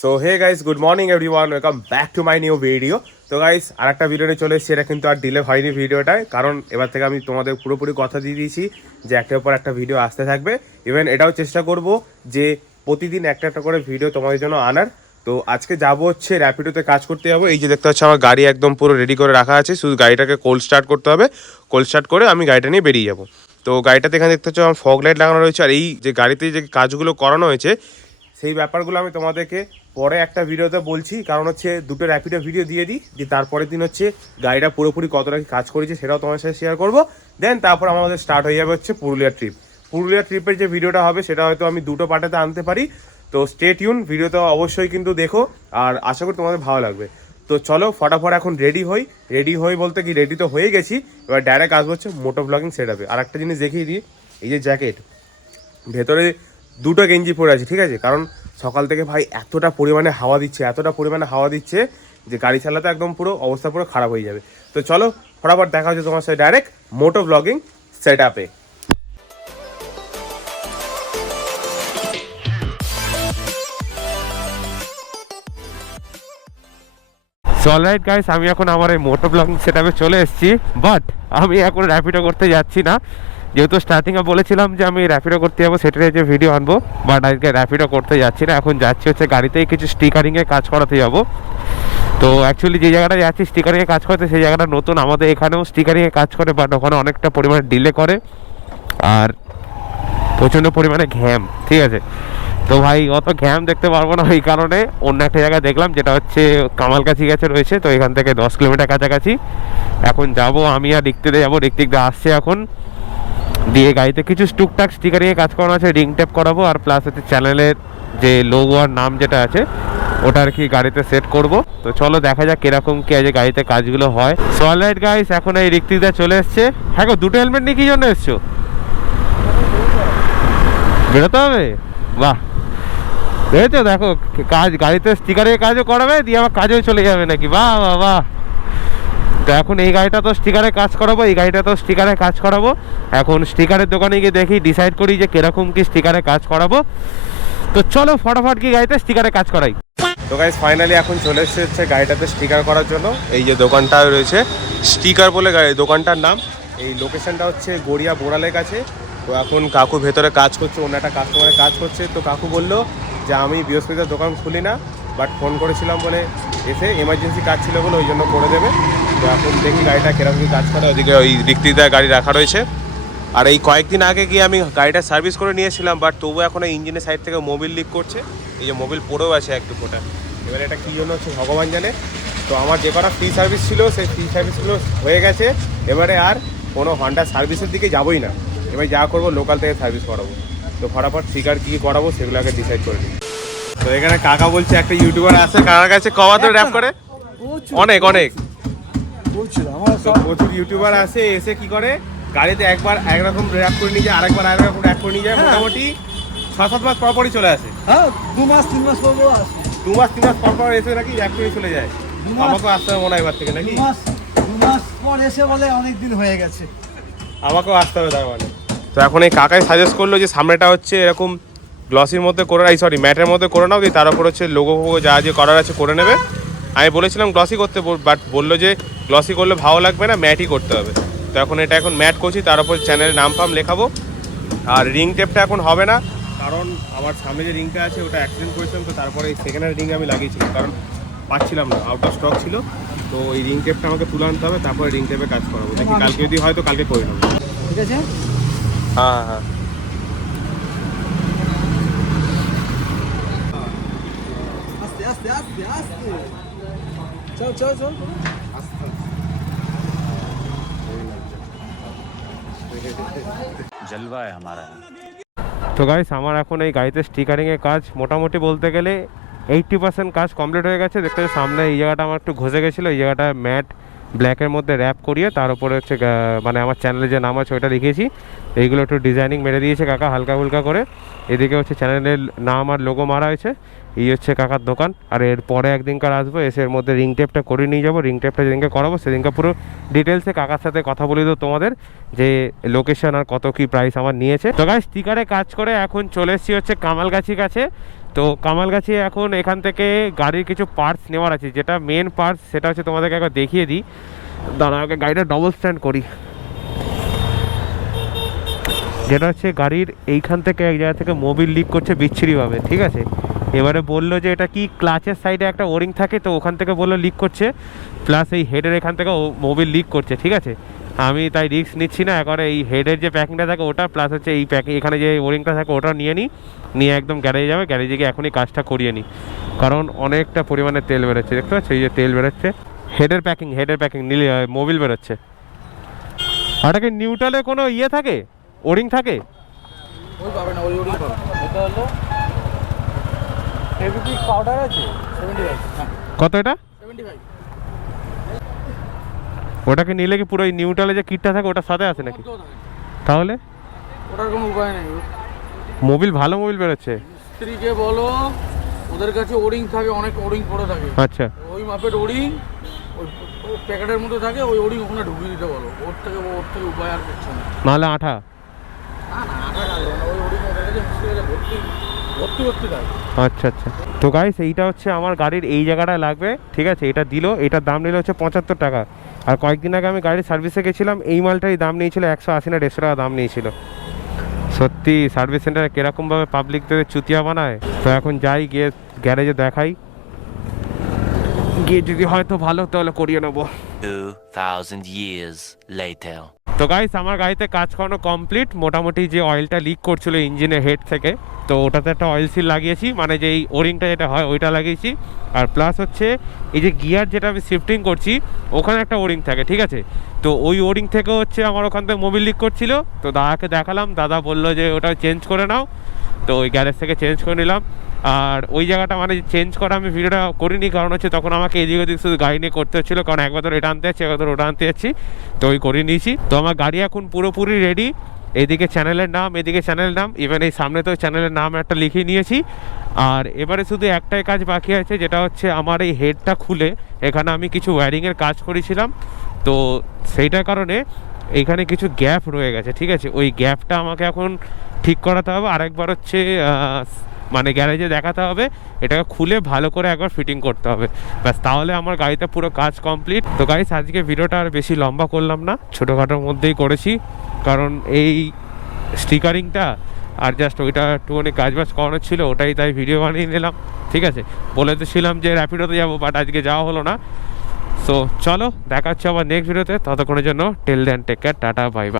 So hey guys, good morning everyone, welcome back to my new video. তো guys, আরেকটা video নিয়ে চলে এসেছি। এটা কিন্তু আর ডিলে হয়নি ভিডিওটায়, কারণ এবার থেকে আমি তোমাদের পুরোপুরি কথা দিয়ে দিয়েছি যে একটার পর একটা ভিডিও আসতে থাকবে। ইভেন এটাও চেষ্টা করব যে প্রতিদিন একটা একটা করে ভিডিও তোমাদের জন্য আনার। তো আজকে যাবো হচ্ছে র্যাপিডোতে কাজ করতে যাবো। এই যে দেখতে পাচ্ছ আমার গাড়ি একদম পুরো রেডি করে রাখা আছে, শুধু গাড়িটাকে কোল্ড স্টার্ট করতে হবে। কোল্ড স্টার্ট করে আমি গাড়িটা নিয়ে বেরিয়ে যাবো। তো গাড়িটাতে এখানে দেখতে পাচ্ছ আমার ফগ লাইট লাগানো রয়েছে, আর এই যে গাড়িতে যে কাজগুলো করানো হয়েছে সেই ব্যাপারগুলো আমি তোমাদেরকে পরে একটা ভিডিওতে বলছি। কারণ হচ্ছে দুটো র্যাপিডো ভিডিও দিয়ে দিই, তারপরের দিন হচ্ছে গাড়িটা পুরোপুরি কতটা কি কাজ করেছে সেটাও তোমার সাথে শেয়ার করবো। দেন তারপর আমাদের স্টার্ট হয়ে যাবে হচ্ছে পুরুলিয়া ট্রিপ। পুরুলিয়া ট্রিপের যে ভিডিওটা হবে সেটা হয়তো আমি দুটো পার্টেতে আনতে পারি। তো স্টে টিউন, ভিডিওটা অবশ্যই কিন্তু দেখো, আর আশা করি তোমাদের ভালো লাগবে। তো চলো ফটাফট এখন রেডি হই বলতে কি রেডি তো হয়ে গেছি, এবার ডাইরেক্ট আসবো হচ্ছে মোটো ব্লগিং সেট আপে। আর একটা জিনিস দেখিয়ে দিই, এই যে জ্যাকেট, ভেতরে দুটো গেঞ্জি পরে আছে, ঠিক আছে? কারণ সকাল থেকে ভাই এতটা পরিমাণে হাওয়া দিচ্ছে যে গাড়ি চালাতে একদম পুরো অবস্থা পুরো খারাপ হয়ে যাবে। তো চলো ফটাফট দেখা হচ্ছে তোমার সাথে ডাইরেক্ট মোটো ব্লগিং সেট আপে। সো অলরাইট গাইস, আমি এখন আমার এই মোটো ব্লগিং সেটআপে চলে এসেছি, বাট আমি এখন র্যাপিডো করতে যাচ্ছি না। যেহেতু স্টার্টিংয়ে বলেছিলাম যে আমি র্যাপিডো করতে যাবো, সেটার যে ভিডিও আনবো, বাট আজকে র্যাপিডো করতে যাচ্ছি না। এখন যাচ্ছি হচ্ছে গাড়িতেই কিছু স্টিকারিংয়ে কাজ করাতে যাবো। তো অ্যাকচুয়ালি যে জায়গাটা যাচ্ছি স্টিকারিংয়ে কাজ করতে, সেই জায়গাটা নতুন, আমাদের এখানেও স্টিকারিংয়ে কাজ করে, বাট ওখানে অনেকটা পরিমাণে ডিলে করে আর প্রচণ্ড পরিমাণে ঘ্যাম, ঠিক আছে? তো ভাই অত ঘ্যাম দেখতে পারবো না, ওই কারণে অন্য একটা জায়গায় দেখলাম, যেটা হচ্ছে কামালকাছি কাছে রয়েছে। তো এখান থেকে 10 কিলোমিটার কাছাকাছি এখন যাব আমি, আর রিক্তিতে যাবো। রিক্তিকদা আসছে এখন, দিয়ে গাড়িতে কিছু টুকটাক স্টিকারিংয়ে কাজ করানো আছে, রিং টেপ করাবো, আর প্লাস হচ্ছে চ্যানেলের যে লোগো আর নাম যেটা আছে ওটা আর কি গাড়িতে সেট করব। তো চলো দেখা যাক কিরকম কি আছে গাড়িতে কাজগুলো হয়। সো অলরাইট গাইস, এখন এই রিক্তিকদা চলে এসছে। হ্যাঁ গো, দুটো হেলমেট নিয়ে কি জন্য এসছো? বেরোতে হবে? বাহ, বুঝেছো? দেখো কাজ, গাড়িতে স্টিকারের কাজও করাবে, দিয়ে আবার কাজেও চলে যাবে নাকি? বাহ বাহ বাহ। তো এখন এই গাড়িটা তো স্টিকারে কাজ করাবো, এই গাড়িটা তো স্টিকারে কাজ করাবো। এখন স্টিকারের দোকানে গিয়ে দেখি, ডিসাইড করি যে কিরকম কি স্টিকারে কাজ করাবো। তো চলো ফটাফট কি গাড়িতে স্টিকারে কাজ করাই। তো গাইস ফাইনালি এখন চলে এসেছে গাড়িটাতে স্টিকার করার জন্য। এই যে দোকানটা রয়েছে স্টিকার বলে গাড়ি, দোকানটার নাম। এই লোকেশনটা হচ্ছে গড়িয়া বোড়ালের কাছে। তো এখন কাকু ভেতরে কাজ করছে, অন্য একটা কাস্টমারের কাজ করছে। তো কাকু বললো যে আমি বৃহস্পতিবার দোকান খুলি না, বাট ফোন করেছিলাম বলে এসে এমার্জেন্সি কাজ ছিল বলে ওই জন্য করে দেবে। তো এখন দেখি গাড়িটা কিরকম কাজ করে। ওইদিকে ওই রিক্তিদার গাড়ি রাখা রয়েছে। আর এই কয়েকদিন আগে গিয়ে আমি গাড়িটা সার্ভিস করে নিয়েছিলাম, বাট তবু এখন এই ইঞ্জিনের সাইড থেকে মোবিল লিক করছে। এই যে মোবিল পড়েও আছে এক দুটোটা, এবারে এটা কী জন্য হচ্ছে ভগবান জানে। তো আমার যে কটা ফ্রি সার্ভিস ছিল সেই ফ্রি সার্ভিসগুলো হয়ে গেছে, এবারে আর কোনো হন্ডা সার্ভিসের দিকে যাবোই না। এবার যা করবো লোকাল থেকে সার্ভিস করাবো। তো ফটাফট স্টিকার কী করাবো সেগুলো আগে ডিসাইড করে নিই। তো এখানে কাকা বলছে একটা ইউটিউবার আছে, কাকার কাছে কমাতে র্যাপ করে অনেক অনেক প্রচুর ইউটিউবার আছে, এসে কি করে গাড়িতে একবার একরকম র্যাপ করে নিয়ে যায়, আরেকবার আরেকরকম র্যাপ করে নিয়ে যায়। মোটামুটি 6-7 মাস পরপরই চলে আসে। হ্যাঁ, 2 মাস 3 মাস পর আসে। 2 মাস 3 মাস পরপর এসে নাকি র্যাপ করে চলে যায়। আমাকেও আসতে হবে মনে হয় এবার থেকে নাকি? 2 মাস পর এসে বলে অনেক দিন হয়ে গেছে। আমাকেও আসতে হবে তার মানে। তো এখন এই কাকাই সাজেস্ট করলো যে সামনেটা হচ্ছে এরকম গ্লসির মধ্যে করে, সরি ম্যাটের মধ্যে করে নাও, দিয়ে তার উপর হচ্ছে লোগো ফোগো যা যে করার আছে করে নেবে। আমি বলেছিলাম গ্লসি করতে, বাট বললো যে গ্লসি করলে ভালো লাগবে না, ম্যাটই করতে হবে। তো এখন এটা এখন ম্যাট করছি, তার উপর চ্যানেলের নাম ফাম লেখাবো। আর রিং টেপটা এখন হবে না, কারণ আমার সামনে যে রিংটা আছে ওটা অ্যাক্সিডেন্ট করেছিলাম। তো তারপরে এই সেকেন্ড হ্যান্ড রিং আমি লাগিয়েছিলাম, কারণ পাচ্ছিলাম না, আউট অফ স্টক ছিল। তো এই রিং টেপটা আমাকে তুলে আনতে হবে, তারপরে রিং টেপে কাজ করাবো। দেখি কালকে যদি হয় তো কালকে করে নেবো। ঠিক আছে? হ্যাঁ হ্যাঁ। আস্তে আস্তে আস্তে আস্তে চল চল চল। जलवा है हमारा। তো গাইস, আমার এখন এই গাড়িতে স্টিকারিংয়ের কাজ মোটামুটি বলতে গেলে 80% কাজ কমপ্লিট হয়ে গেছে। দেখতে সামনে এই জায়গাটা আমার একটু ঘষে গেছিলো, এই জায়গাটা ম্যাট ব্ল্যাকের মধ্যে র্যাপ করিয়ে তার উপরে হচ্ছে মানে আমার চ্যানেলে যে নাম আছে ওইটা লিখেছি। এইগুলো একটু ডিজাইনিং মেরে দিয়েছে কাকা হালকা ফুলকা করে। এদিকে হচ্ছে চ্যানেলের নাম আর লোগো মারা হয়েছে। এই হচ্ছে কাকার দোকান। আর এর পরে একদিনকার আসবো, এসে এর মধ্যে রিং টেপটা করে নিয়ে যাবো। রিং টেপটা যেদিনকে করাবো সেদিনকে পুরো ডিটেলসে কাকার সাথে কথা বলে দেবো তোমাদের, যে লোকেশন আর কত কি প্রাইস আমার নিয়েছে। তো গাইস, স্টিকারে কাজ করে এখন চলে এসেছি হচ্ছে কামালগাছির কাছে। তো কামালগাছি এখন এখান থেকে গাড়ির কিছু পার্টস নেওয়ার আছে, যেটা মেন পার্টস সেটা হচ্ছে তোমাদেরকে একবার দেখিয়ে দিই। দাঁড়া আগে গাড়িটা ডবল স্ট্যান্ড করি। যেটা হচ্ছে গাড়ির এইখান থেকে এক জায়গা থেকে মোবিল লিক করছে বিচ্ছিরিভাবে, ঠিক আছে। এবারে বললো যে এটা কি ক্লাচের সাইডে একটা ওরিং থাকে, তো ওখান থেকে বললো লিক করছে, প্লাস এই হেডের এখান থেকে মোবিল লিক করছে, ঠিক আছে। আমি তাই রিস্ক নিচ্ছি না, একবারে এই হেডের যে প্যাকিংটা থাকে ওটা, প্লাস হচ্ছে এই প্যাকিং এখানে যে ওরিংটা থাকে ওটা নিয়ে নিয়ে একদম গ্যারেজে যাবে, গ্যারেজে গিয়ে এখনই কাজটা করিয়ে নিই, কারণ অনেকটা পরিমাণে তেল বেরোচ্ছে, দেখতে পাচ্ছ এই যে তেল বেরোচ্ছে। হেডের প্যাকিং নিলে মোবিল বেরোচ্ছে। আর কি নিউট্রালে কোনো ইয়ে থাকে, ওরিং থাকে? ওই পাবে না, ওই ওরই পাবে। এটা হলো ফেভিকুইক পাউডার আছে 75। হ্যাঁ কত এটা? 75। ওটাকে নিলে কি পুরো ওই নিউট্রালে যে কিটটা থাকে ওটার সাথে আছে নাকি? তাহলে ওটার কোনো উপায় নেই। মোবিল ভালো মোবিল বেরোচ্ছে। স্ত্রীকে বলো, ওদের কাছে ওরিং থাকে, অনেক ওরিং পড়ে থাকে। আচ্ছা, ওই মাপের ওরিং ওই প্যাকেটের মধ্যে থাকে, ওই ওরিং ওখানে ঢুকিয়ে দিতে বলো। ওর থেকে উপায় আর করছে না। নাহলে আঠা? না না, আটা লাগবে না, ওই ওরিং ওদের কাছে মিশে গেলে ভর্তি থাকে। আচ্ছা আচ্ছা। তো গাইস এইটা হচ্ছে আমার গাড়ির এই জায়গাটায় লাগবে, ঠিক আছে। এটা দিল, এটার দাম নিল হচ্ছে 75 টাকা। আর কয়েকদিন আগে আমি গাড়ির সার্ভিসে গেছিলাম, এই মালটারই দাম নিয়েছিল 180 না 150 টাকা দাম নিয়েছিল। সত্যি সার্ভিস সেন্টারে কিরকমভাবে পাবলিকদের চুতিয়া বানায়। তো এখন যাই, গিয়ে গ্যারেজে দেখাই, গিয়ে যদি হয়তো ভালো তাহলে করিয়ে নেবো। 2000 years later. তো গাইস আমার গাড়িতে কাজ করানো কমপ্লিট। মোটামুটি যে অয়েলটা লিক করছিল ইঞ্জিনের হেড থেকে, তো ওটাতে একটা অয়েল সিল লাগিয়েছি, মানে যে এই ওরিংটা যেটা হয় ওইটা লাগিয়েছি। আর প্লাস হচ্ছে এই যে গিয়ার যেটা আমি শিফটিং করছি ওখানে একটা ওরিং থাকে, ঠিক আছে। তো ওই ওরিং থেকে হচ্ছে আমার ওখান থেকে মোবিল লিক করছিল, তো দাদাকে দেখালাম, দাদা বললো যে ওটা চেঞ্জ করে নাও। তো ওই গ্যারেজ থেকে চেঞ্জ করে নিলাম। আর ওই জায়গাটা মানে চেঞ্জ করা আমি ভিডিওটা করিনি, কারণ হচ্ছে তখন আমাকে এদিক ওদিক শুধু গাড়ি নিয়ে করতে হচ্ছিলো, কারণ একবার ধর এটা আনতে যাচ্ছি, একবার ধর ওটা আনতে যাচ্ছি, তো ওই করে নিয়েছি। তো আমার গাড়ি এখন পুরোপুরি রেডি। এদিকে চ্যানেলের নাম, এদিকে চ্যানেলের নাম, ইভেন এই সামনে তো চ্যানেলের নাম একটা লিখিয়ে নিয়েছি। আর এবারে শুধু একটাই কাজ বাকি আছে, যেটা হচ্ছে আমার এই হেডটা খুলে এখানে আমি কিছু ওয়্যারিংয়ের কাজ করেছিলাম, তো সেইটার কারণে এইখানে কিছু গ্যাপ রয়ে গেছে, ঠিক আছে। ওই গ্যাপটা আমাকে এখন ঠিক করাতে হবে, আরেকবার হচ্ছে মানে গ্যারেজে দেখাতে হবে, এটাকে খুলে ভালো করে একবার ফিটিং করতে হবে, ব্যাস, তাহলে আমার গাড়িতে পুরো কাজ কমপ্লিট। তো গাইস আজকে ভিডিওটা আর বেশি লম্বা করলাম না, ছোটোখাটোর মধ্যেই করেছি, কারণ এই স্টিকারিংটা আর জাস্ট ওইটা একটুখানি কাজবাজ করানোর ছিল, ওটাই তাই ভিডিও বানিয়ে নিলাম, ঠিক আছে। বলে তো ছিলাম যে র্যাপিডোতে যাবো, বাট আজকে যাওয়া হলো না। সো চলো দেখা হচ্ছে আবার নেক্সট ভিডিওতে, ততক্ষণের জন্য till then take care, tata bye by.